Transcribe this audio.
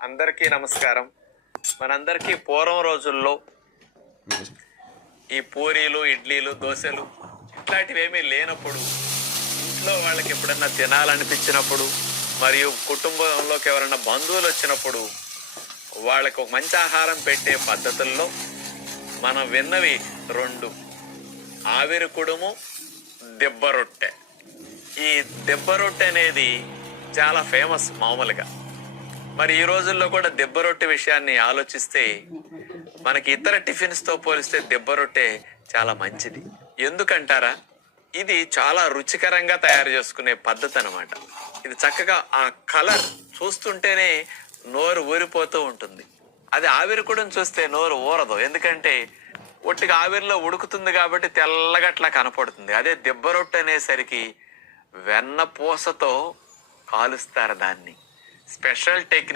అందరికీ నమస్కారం. మనందరికీ పూర్వం రోజుల్లో ఈ పూరీలు, ఇడ్లీలు, దోశలు ఇట్లాంటివి ఏమీ లేనప్పుడు ఇంట్లో వాళ్ళకి ఎప్పుడన్నా తినాలనిపించినప్పుడు మరియు కుటుంబంలోకి ఎవరైనా బంధువులు వచ్చినప్పుడు వాళ్ళకి ఒక మంచి ఆహారం పెట్టే పద్ధతుల్లో మనం విన్నవి రెండు: ఆవిరి కుడుము, దెబ్బ రొట్టె. ఈ దెబ్బ రొట్టె అనేది చాలా ఫేమస్ మామూలుగా. మరి ఈ రోజుల్లో కూడా దెబ్బ రొట్టె విషయాన్ని ఆలోచిస్తే మనకి ఇతర టిఫిన్స్ తో పోలిస్తే దెబ్బ రొట్టె చాలా మంచిది. ఎందుకంటారా? ఇది చాలా రుచికరంగా తయారు చేసుకునే పద్ధతి అనమాట. ఇది చక్కగా ఆ కలర్ చూస్తుంటేనే నోరు ఊరిపోతూ ఉంటుంది. అది ఆవిరి కూడా చూస్తే నోరు ఊరదు, ఎందుకంటే ఒట్టిగా ఆవిరిలో ఉడుకుతుంది కాబట్టి తెల్లగా అట్లా కనపడుతుంది. అదే దెబ్బ రొట్టె అనేసరికి వెన్న పూసతో కాలుస్తారు దాన్ని. Special technique